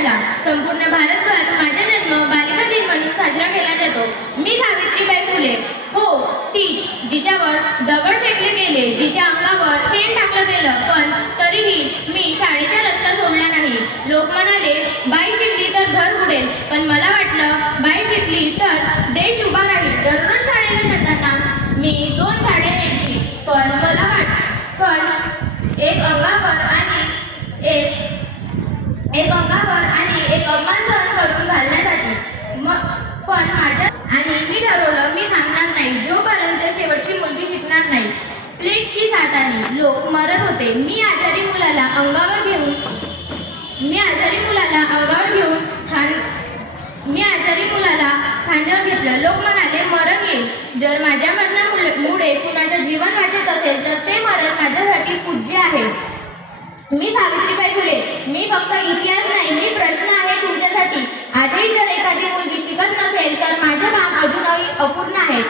झाला. संपूर्ण भारतभर माझा जन्म बालिका दिन म्हणून साजरा केला जातो. मी सावित्रीबाई फुले, हो तीच, जिच्यावर दगड फेकले गेले, जिच्या अंगावर शेण टाकलं गेलं, पण तरीही मी शाळेचा रस्ता सोडला नाही. लोक म्हणाले बाई शिकली तर घर उडेल, पण मला वाटलं बाई शिकली तर देश उभा राहील. दररोज शाळेला जाताना मी 2 साड्या न्यायची, पण एक अंगावर आणि एक अपमान सहन करून घालण्यासाठी. पण मी ठरवलं मी थांबणार नाही जोपर्यंत शेवटची मुलगी शिकणार नाही. प्लेगची साथ आली, लोक मरत होते. मी आजारी मुलाला अंगावर घेऊन खांद्यावर घेतलं. लोक म्हणाले मरण येईल. जर माझ्या मरणामुळे कुणाचे जीवन वाचत असेल तर ते मरण माझ्यासाठी पूज्य आहे. मी सावित्रीबाई फुले. मी फक्त इतिहास नाही, मी प्रश्न आहे तुमच्यासाठी. आजही जर एखादी मुलगी शिकत नसेल तर माझं काम अजूनही अपूर्ण आहे.